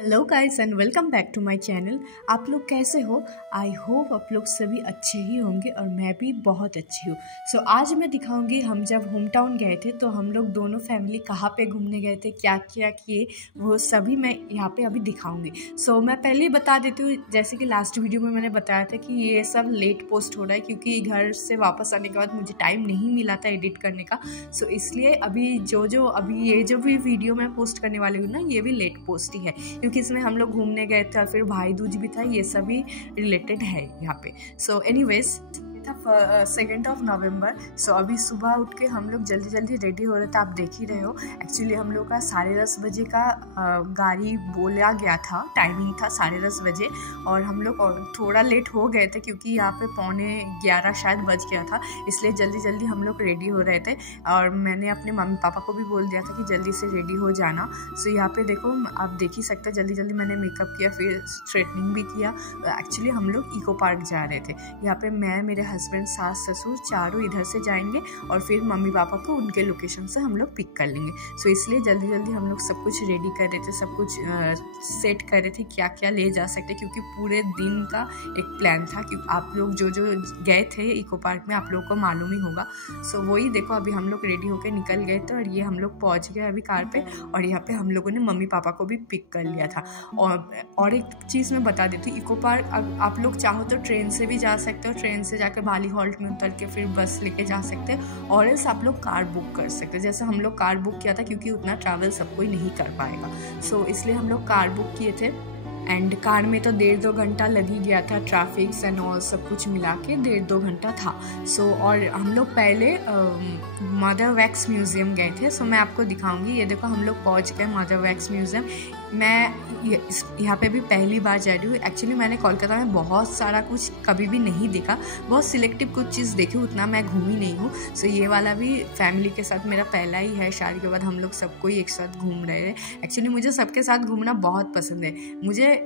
Hello guys and welcome back to my channel. आप लोग कैसे हो? आई होप आप लोग सभी अच्छे ही होंगे और मैं भी बहुत अच्छी हूँ। सो आज मैं दिखाऊंगी हम जब होम टाउन गए थे तो हम लोग दोनों फैमिली कहाँ पे घूमने गए थे, क्या क्या किए, वो सभी मैं यहाँ पे अभी दिखाऊंगी। सो मैं पहले ही बता देती हूँ, जैसे कि लास्ट वीडियो में मैंने बताया था कि ये सब लेट पोस्ट हो रहा है क्योंकि घर से वापस आने के बाद मुझे टाइम नहीं मिला था एडिट करने का। सो इसलिए अभी ये जो भी वीडियो मैं पोस्ट करने वाली हूँ ना, ये भी लेट पोस्ट ही है क्योंकि इसमें हम लोग घूमने गए थे और फिर भाई दूज भी था, ये सभी रिलेटेड है यहाँ पे। सो एनीवेज था 2 नवंबर। सो अभी सुबह उठ के हम लोग जल्दी जल्दी रेडी हो रहे थे, आप देख ही रहे हो। एक्चुअली हम लोग का 10:30 बजे का गाड़ी बोला गया था, टाइमिंग था 10:30 बजे और हम लोग थोड़ा लेट हो गए थे क्योंकि यहाँ पे 11:15 शायद बज गया था, इसलिए जल्दी जल्दी हम लोग रेडी हो रहे थे। और मैंने अपने मम्मी पापा को भी बोल दिया था कि जल्दी से रेडी हो जाना। सो यहाँ पे देखो, आप देख ही सकते हैं, जल्दी जल्दी मैंने मेकअप किया, फिर स्ट्रेटनिंग भी किया। एक्चुअली हम लोग इको पार्क जा रहे थे। यहाँ पे मैं, मेरे हस्बैंड, सास ससुर चारों इधर से जाएंगे और फिर मम्मी पापा को उनके लोकेशन से हम लोग पिक कर लेंगे। सो इसलिए जल्दी जल्दी हम लोग सब कुछ रेडी कर रहे थे, सब कुछ सेट कर रहे थे क्या क्या ले जा सकते, क्योंकि पूरे दिन का एक प्लान था। क्योंकि आप लोग जो गए थे इको पार्क में, आप लोगों को मालूम ही होगा। सो वही देखो, अभी हम लोग रेडी होकर निकल गए थे और ये हम लोग पहुँच गए अभी कार पे। और यहाँ पे हम लोगों ने मम्मी पापा को भी पिक कर लिया था। और एक चीज़ मैं बता देती हूँ, इको पार्क आप लोग चाहो तो ट्रेन से भी जा सकते हो, ट्रेन से जाकर बाली हॉल्ट में उतर के फिर बस लेके जा सकते हैं, और एल्स आप लोग कार बुक कर सकते हैं। जैसे हम लोग कार बुक किया था क्योंकि उतना ट्रैवल सब कोई नहीं कर पाएगा। सो इसलिए हम लोग कार बुक किए थे एंड कार में तो 1.5-2 घंटा लग ही गया था, ट्रैफिक्स एंड ऑल सब कुछ मिला के 1.5-2 घंटा था। सो और हम लोग पहले मदर वैक्स म्यूज़ियम गए थे। सो मैं आपको दिखाऊंगी। ये देखो, हम लोग पहुंच गए मदर वैक्स म्यूज़ियम। मैं यहाँ पे भी पहली बार जा रही हूँ। एक्चुअली मैंने कोलकाता में बहुत सारा कुछ कभी भी नहीं देखा, बहुत सिलेक्टिव कुछ चीज़ देखी, उतना मैं घूमी नहीं हूँ। सो ये वाला भी फैमिली के साथ मेरा पहला ही है। शादी के बाद हम लोग सब कोई एक साथ घूम रहे हैं। एक्चुअली मुझे सबके साथ घूमना बहुत पसंद है। मुझे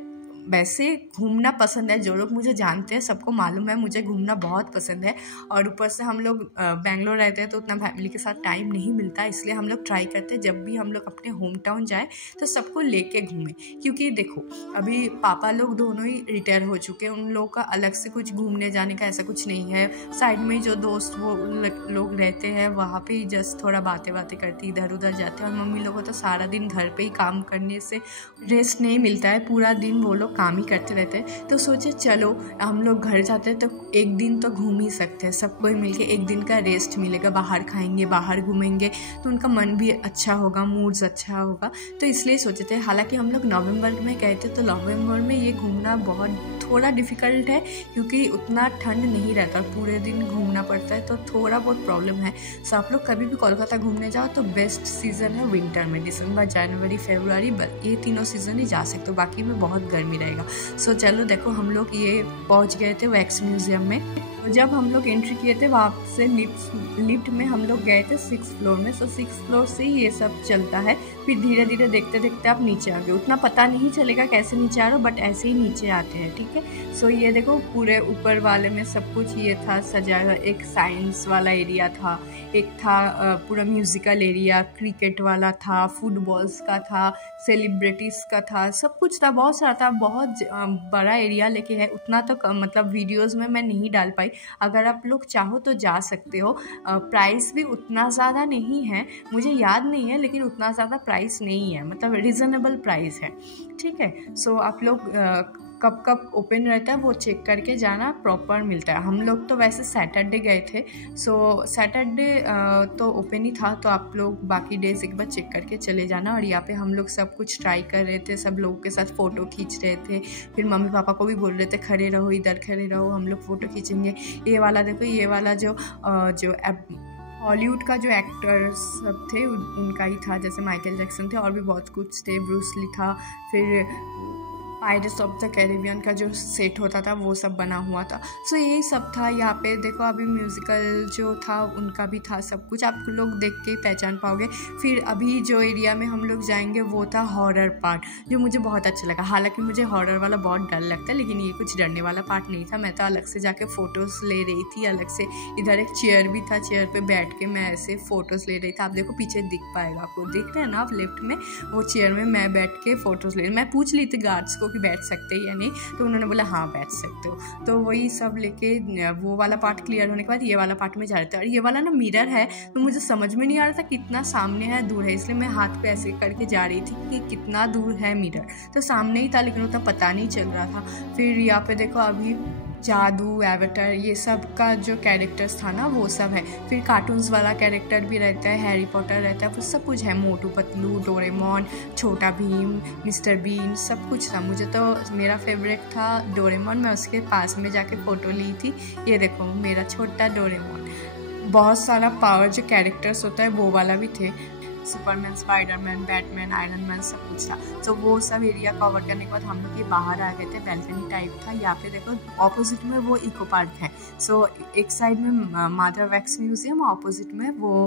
वैसे घूमना पसंद है, जो लोग मुझे जानते हैं सबको मालूम है मुझे घूमना बहुत पसंद है। और ऊपर से हम लोग बेंगलोर रहते हैं तो उतना फैमिली के साथ टाइम नहीं मिलता, इसलिए हम लोग ट्राई करते हैं जब भी हम लोग अपने होम टाउन जाए तो सबको लेके घूमें। क्योंकि देखो, अभी पापा लोग दोनों ही रिटायर हो चुके हैं, उन लोगों का अलग से कुछ घूमने जाने का ऐसा कुछ नहीं है। साइड में जो दोस्त वो लोग रहते हैं वहाँ पर ही जस्ट थोड़ा बातें करती इधर उधर जाते हैं। और मम्मी लोगों को तो सारा दिन घर पर ही काम करने से रेस्ट नहीं मिलता है, पूरा दिन वो लोग काम ही करते रहते हैं। तो सोचे चलो हम लोग घर जाते हैं तो एक दिन तो घूम ही सकते हैं, सबको ही मिलके एक दिन का रेस्ट मिलेगा, बाहर खाएंगे, बाहर घूमेंगे तो उनका मन भी अच्छा होगा, मूड्स अच्छा होगा। तो इसलिए सोचे थे। हालांकि हम लोग नवंबर में गए थे तो नवंबर में ये घूमना बहुत थोड़ा डिफ़िकल्ट है क्योंकि उतना ठंड नहीं रहता, पूरे दिन घूमना पड़ता है तो थोड़ा बहुत प्रॉब्लम है। सो आप लोग कभी भी कोलकाता घूमने जाओ तो बेस्ट सीज़न है विंटर में, दिसंबर, जनवरी, फरवरी, ये तीनों सीज़न ही जा सकते हो, बाकी में बहुत गर्मी रहेगा। सो चलो देखो, हम लोग ये पहुंच गए थे वैक्स म्यूज़ियम में। तो जब हम लोग एंट्री किए थे वहाँ से लिफ्ट में हम लोग गए थे 6th फ्लोर में। सो 6th फ्लोर से ही ये सब चलता है, फिर धीरे धीरे देखते देखते आप नीचे आ गए। उतना पता नहीं चलेगा कैसे नीचे आ रहे हो, बट ऐसे ही नीचे आते हैं, ठीक है। सो ये देखो, पूरे ऊपर वाले में सब कुछ ये था सजाया हुआ। एक साइंस वाला एरिया था, एक था पूरा म्यूज़िकल एरिया, क्रिकेट वाला था, फुटबॉल्स का था, सेलिब्रिटीज़ का था, सब कुछ था, बहुत सारा था। बहुत बड़ा एरिया लेके है, उतना तो मतलब वीडियोस में मैं नहीं डाल पाई। अगर आप लोग चाहो तो जा सकते हो। प्राइस भी उतना ज़्यादा नहीं है, मुझे याद नहीं है, लेकिन उतना ज़्यादा प्राइस नहीं है, मतलब रिजनेबल प्राइस है, ठीक है। सो आप लोग कब कब ओपन रहता है वो चेक करके जाना, प्रॉपर मिलता है। हम लोग तो वैसे सैटरडे गए थे, सो सैटरडे तो ओपन ही था, तो आप लोग बाकी डेज एक बार चेक करके चले जाना। और यहाँ पे हम लोग सब कुछ ट्राई कर रहे थे, सब लोगों के साथ फ़ोटो खींच रहे थे। फिर मम्मी पापा को भी बोल रहे थे खड़े रहो, इधर खड़े रहो, हम लोग फ़ोटो खींचेंगे। ये वाला देखो, ये वाला जो हॉलीवुड का जो एक्टर्स सब थे उनका ही था, जैसे माइकल जैक्सन थे और भी बहुत कुछ थे, ब्रूस ली था, फिर पायरेट्स ऑफ द कैरिबियन का जो सेट होता था वो सब बना हुआ था। सो यही सब था यहाँ पे। देखो अभी म्यूज़िकल जो था उनका भी था, सब कुछ आप लोग देख के ही पहचान पाओगे। फिर अभी जो एरिया में हम लोग जाएंगे वो था हॉरर पार्ट, जो मुझे बहुत अच्छा लगा। हालांकि मुझे हॉरर वाला बहुत डर लगता है, लेकिन ये कुछ डरने वाला पार्ट नहीं था। मैं तो अलग से जाके फ़ोटोज़ ले रही थी अलग से। इधर एक चेयर भी था, चेयर पर बैठ के मैं ऐसे फ़ोटोज़ ले रही थी। आप देखो पीछे दिख पाएगा आपको, देख रहे हैं ना आप लेफ्ट में, वो चेयर में मैं बैठ के फ़ोटोज़ ले रही। मैं पूछ ली थी गार्ड्स को कि बैठ सकते हैं या नहीं, तो उन्होंने बोला हाँ बैठ सकते हो। तो वही सब लेके वो वाला पार्ट क्लियर होने के बाद ये वाला पार्ट में जा रहे थे। और ये वाला ना मिरर है, तो मुझे समझ में नहीं आ रहा था कितना सामने है दूर है, इसलिए मैं हाथ पे ऐसे करके जा रही थी कि कितना दूर है मिरर। तो सामने ही था लेकिन उतना पता नहीं चल रहा था। फिर यहाँ पे देखो अभी जादू, एवेटर, ये सब का जो कैरेक्टर्स था ना वो सब है। फिर कार्टून्स वाला कैरेक्टर भी रहता है, हैरी पॉटर रहता है, फिर सब कुछ है, मोटू पतलू, डोरेमोन, छोटा भीम, मिस्टर बीन, सब कुछ था। मुझे तो मेरा फेवरेट था डोरेमोन। मैं उसके पास में जाके फ़ोटो ली थी। ये देखो मेरा छोटा डोरेमोन। बहुत सारा पावर जो कैरेक्टर्स होता है वो वाला भी थे, Superman, Spiderman, Batman, iron man, सब कुछ था। तो वो सब एरिया कवर करने के बाद हम लोग ये बाहर आ गए थे। बैल्कनी टाइप था। यहाँ पे देखो ऑपोजिट में वो इको पार्क है। सो एक साइड में माधव वैक्स म्यूजियम, ऑपोजिट में वो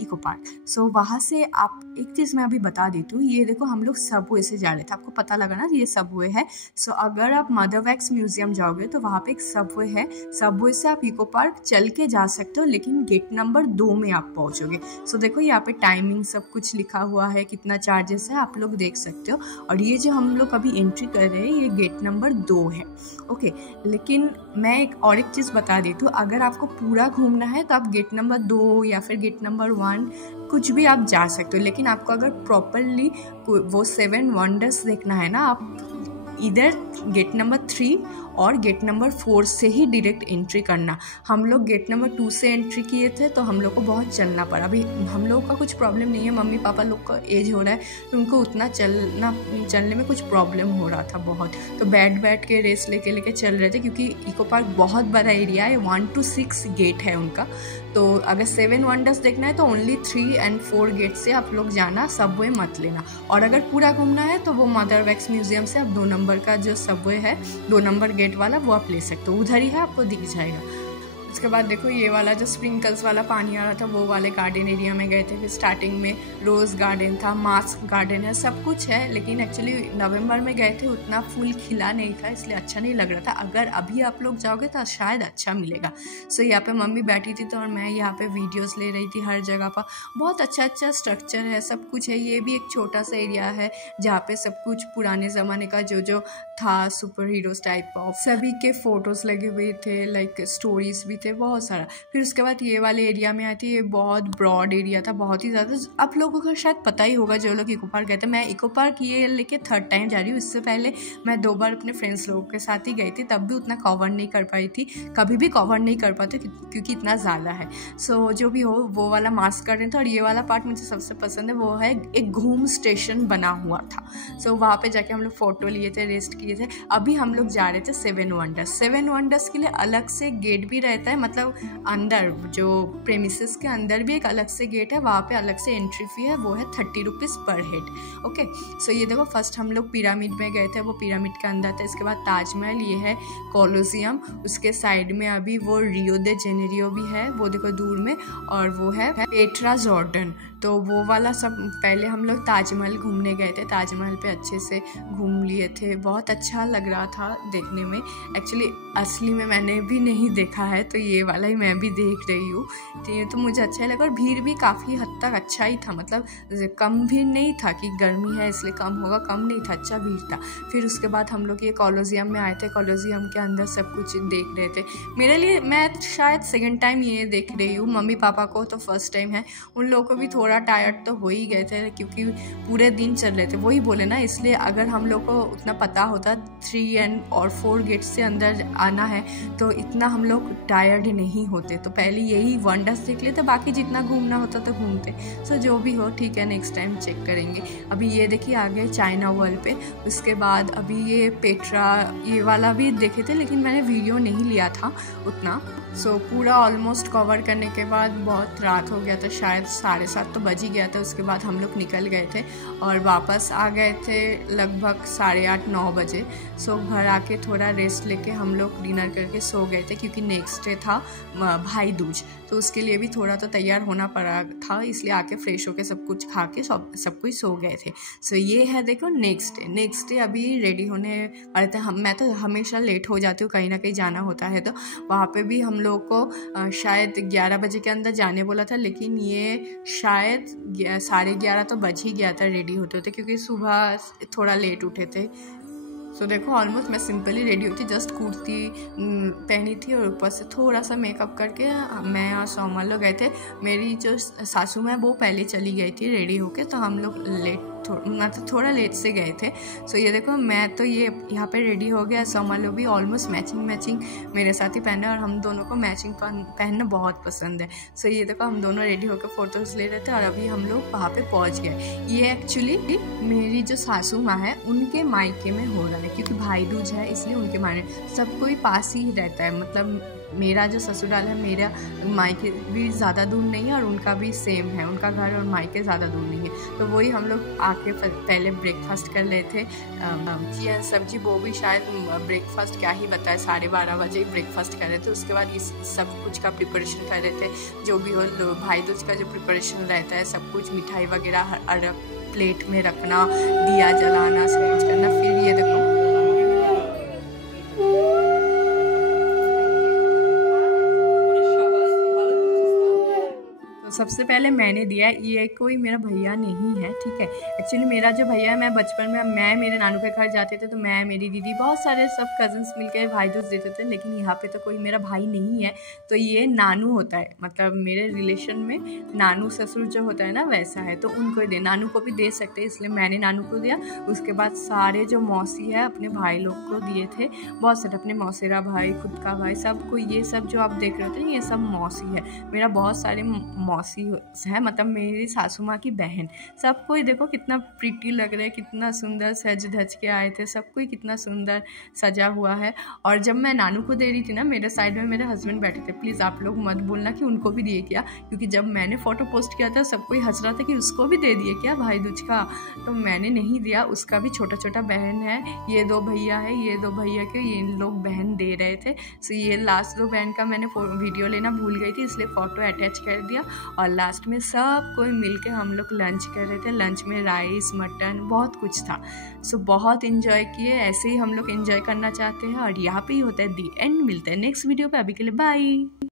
इको पार्क। सो वहाँ से आप एक चीज़ मैं अभी बता देती हूँ। ये देखो हम लोग सबवे से जा रहे थे, आपको पता लगा ना ये सबवे है। सो अगर आप माधव वैक्स म्यूजियम जाओगे तो वहाँ पे एक सबवे है। सबवे से आप इको पार्क चल के जा सकते हो, लेकिन गेट नंबर 2 में आप पहुँचोगे। सो देखो यहाँ पे टाइमिंग सब कुछ लिखा हुआ है, कितना चार्जेस है आप लोग देख सकते हो। और ये जो हम लोग अभी एंट्री कर रहे हैं ये गेट नंबर 2 है। ओके, लेकिन मैं एक चीज़ बता देती हूँ, अगर आपको पूरा घूमना है तो आप गेट नंबर 2 या फिर गेट नंबर 1 कुछ भी आप जा सकते हो। लेकिन आपको अगर प्रॉपरली वो 7 वंडर्स देखना है ना, आप इधर गेट नंबर 3 और गेट नंबर 4 से ही डायरेक्ट एंट्री करना। हम लोग गेट नंबर 2 से एंट्री किए थे तो हम लोग को बहुत चलना पड़ा। अभी हम लोग का कुछ प्रॉब्लम नहीं है, मम्मी पापा लोग का एज हो रहा है तो उनको उतना चलने में कुछ प्रॉब्लम हो रहा था बहुत। तो बैठ के रेस लेके चल रहे थे, क्योंकि इको पार्क बहुत बड़ा एरिया है, 1 to 6 गेट है उनका। तो अगर 7 वंडर्स देखना है तो ओनली 3 and 4 गेट से आप लोग जाना, सबवे मत लेना। और अगर पूरा घूमना है तो वो माधव वैक्स म्यूजियम से आप 2 नंबर का जो सबवे है, 2 नंबर गेट वाला, वो आप ले सकते हो, उधर ही है, आपको दिख जाएगा। उसके बाद देखो ये वाला जो स्प्रिंकल्स वाला पानी आ रहा था वो वाले गार्डन एरिया में गए थे। फिर स्टार्टिंग में रोज़ गार्डन था, मास्क गार्डन है, सब कुछ है। लेकिन एक्चुअली नवंबर में गए थे, उतना फूल खिला नहीं था, इसलिए अच्छा नहीं लग रहा था। अगर अभी आप लोग जाओगे तो शायद अच्छा मिलेगा। सो यहाँ पे मम्मी बैठी थी तो और मैं यहाँ पे वीडियोस ले रही थी हर जगह पर। बहुत अच्छा स्ट्रक्चर है, सब कुछ है। ये भी एक छोटा सा एरिया है जहाँ पे सब कुछ पुराने ज़माने का जो था, सुपर हीरोज़ टाइप ऑफ, सभी के फ़ोटोज़ लगे हुए थे, लाइक स्टोरीज भी थे, बहुत सारा। फिर उसके बाद ये वाले एरिया में आई थी। ये बहुत ब्रॉड एरिया था, बहुत ही ज़्यादा। आप लोगों को शायद पता ही होगा जो लोग इको पार्क गए थे। मैं इको पार्क ये लेके 3rd टाइम जा रही हूँ। इससे पहले मैं 2 बार अपने फ्रेंड्स लोगों के साथ ही गई थी, तब भी उतना कवर नहीं कर पाई थी, कभी भी कवर नहीं कर पाते क्योंकि इतना ज़्यादा है। सो जो भी हो, वो वाला मास्क गार्डन था। और ये वाला पार्ट मुझे सबसे पसंद है, वो है एक घूम स्टेशन बना हुआ था। सो वहाँ पर जाके हम लोग फ़ोटो लिए थे, रेस्ट किए थे। अभी हम लोग जा रहे थे 7 वंडर्स। 7 वंडर्स के लिए अलग से गेट भी रहता है, मतलब अंदर जो प्रेमिसेस के अंदर भी एक अलग से गेट है, वहाँ पे अलग से एंट्री फी है, वो है 30 रुपीज़ पर हेड। ओके, सो ये देखो फर्स्ट हम लोग पिरामिड में गए थे, वो पिरामिड के अंदर था। इसके बाद ताजमहल, ये है कोलोसियम, उसके साइड में अभी वो रियो दे जेनेरियो भी है, वो देखो दूर में, और वो है पेट्रा जॉर्डन। तो वो वाला सब पहले हम लोग ताजमहल घूमने गए थे, ताजमहल पे अच्छे से घूम लिए थे, बहुत अच्छा लग रहा था देखने में। एक्चुअली असली में मैंने भी नहीं देखा है, तो ये वाला ही मैं भी देख रही हूँ, तो मुझे अच्छा लगा। और भीड़ भी काफ़ी हद तक अच्छा ही था, मतलब कम भीड़ नहीं था कि गर्मी है इसलिए कम होगा, कम नहीं था, अच्छा भीड़ था। फिर उसके बाद हम लोग ये कोलोसियम में आए थे, कोलोसियम के अंदर सब कुछ देख रहे थे। मेरे लिए, मैं शायद 2nd टाइम ये देख रही हूँ, मम्मी पापा को तो 1st टाइम है, उन लोगों को भी थोड़ा टायर्ड तो हो ही गए थे क्योंकि पूरे दिन चल रहे थे, वही बोले ना। इसलिए अगर हम लोग को उतना पता होता 3 और 4 गेट से अंदर आना है तो इतना हम लोग टायर्ड नहीं होते। तो पहले यही वंडर्स देख लेते, बाकी जितना घूमना होता तो घूमते। सो जो भी हो ठीक है, नेक्स्ट टाइम चेक करेंगे। अभी ये देखिए आगे चाइना वर्ल्ड पे। उसके बाद अभी ये पेट्रा, ये वाला भी देखे थे लेकिन मैंने वीडियो नहीं लिया था उतना। सो पूरा ऑलमोस्ट कवर करने के बाद बहुत रात हो गया था, शायद 7:30 तो बज ही गया था। उसके बाद हम लोग निकल गए थे और वापस आ गए थे लगभग 8:30-9 बजे। सो घर आके थोड़ा रेस्ट लेके हम लोग डिनर करके सो गए थे, क्योंकि नेक्स्ट डे था भाई दूज, तो उसके लिए भी थोड़ा तो तैयार होना पड़ा था, इसलिए आके फ्रेश होके सब कुछ खा के सब कुछ सो गए थे। सो ये है देखो नेक्स्ट डे अभी रेडी होने वाले थे हम। मैं तो हमेशा लेट हो जाती हूँ, कहीं ना कहीं जाना होता है, तो वहाँ पे भी हम लोग को शायद 11 बजे के अंदर जाने बोला था, लेकिन ये शायद 11:30 तो बज ही गया था रेडी होते होते, क्योंकि सुबह थोड़ा लेट उठे थे। सो देखो ऑलमोस्ट मैं सिंपली रेडी होती, जस्ट कुर्ती पहनी थी और ऊपर से थोड़ा सा मेकअप करके मैं और सोमल लोग गए थे। मेरी जो सासू माँ वो पहले चली गई थी रेडी होके, तो हम लोग मतलब थोड़ा लेट से गए थे। सो ये देखो मैं तो ये यहाँ पे रेडी हो गया, सोमल लोग भी ऑलमोस्ट मैचिंग मेरे साथ ही पहने, और हम दोनों को मैचिंग पहनना बहुत पसंद है। सो ये देखो हम दोनों रेडी होकर फोटोज ले रहे थे और अभी हम लोग वहाँ पे पहुँच गए। ये एक्चुअली मेरी जो सासू माँ है उनके मायके में हो रहा है, क्योंकि भाई दूज है इसलिए उनके मायके सब कोई पास ही रहता है। मतलब मेरा जो ससुराल है, मेरा मायके भी ज़्यादा दूर नहीं है और उनका भी सेम है, उनका घर और मायके ज़्यादा दूर नहीं है। तो वही हम लोग आके पहले ब्रेकफास्ट कर रहे थे, चिकन सब्जी, वो भी शायद ब्रेकफास्ट क्या ही बताए 12:30 बजे ब्रेकफास्ट कर रहे थे। उसके बाद इस सब कुछ का प्रिपरेशन कर रहे थे, जो भी हो भाई दूज का जो प्रिपरेशन रहता है, सब कुछ मिठाई वगैरह प्लेट में रखना, दिया जलाना, सब कुछ करना। फिर ये देखो सबसे पहले मैंने दिया, ये कोई मेरा भैया नहीं है, ठीक है। एक्चुअली मेरा जो भैया है, मैं बचपन में मेरे नानू के घर जाते थे, तो मैं मेरी दीदी बहुत सारे सब कज़न्स मिलकर भाई दूज देते थे, लेकिन यहाँ पे तो कोई मेरा भाई नहीं है, तो ये नानू होता है। मतलब मेरे रिलेशन में नानू ससुर जो होता है ना, वैसा है, तो उनको ही दे, नानू को भी दे सकते हैं, इसलिए मैंने नानू को दिया। उसके बाद सारे जो मौसी है अपने भाई लोग को दिए थे, बहुत सारे अपने मौसेरा भाई, खुद का भाई, सबको। ये सब जो आप देख रहे थे ये सब मौसी है, मेरा बहुत सारे मौसी है, मतलब मेरी सासू माँ की बहन। सबको ही देखो कितना प्रिटी लग रहा है, कितना सुंदर सज धज के आए थे, सबको ही कितना सुंदर सजा हुआ है। और जब मैं नानू को दे रही थी ना, मेरे साइड में मेरे हस्बैंड बैठे थे, प्लीज़ आप लोग मत बोलना कि उनको भी दिए क्या, क्योंकि जब मैंने फ़ोटो पोस्ट किया था सबको ही हंस रहा था कि उसको भी दे दिए क्या भाई दूज का, तो मैंने नहीं दिया। उसका भी छोटा छोटा बहन है, ये 2 भैया है, ये 2 भैया के ये लोग बहन दे रहे थे। सो ये लास्ट 2 बहन का मैंने वीडियो लेना भूल गई थी, इसलिए फ़ोटो अटैच कर दिया। और लास्ट में सब कोई मिलके हम लोग लंच कर रहे थे। लंच में राइस, मटन, बहुत कुछ था। सो बहुत इन्जॉय किए, ऐसे ही हम लोग इन्जॉय करना चाहते हैं, और यहाँ पे ही होता है दी एंड। मिलते हैं नेक्स्ट वीडियो पे, अभी के लिए बाय।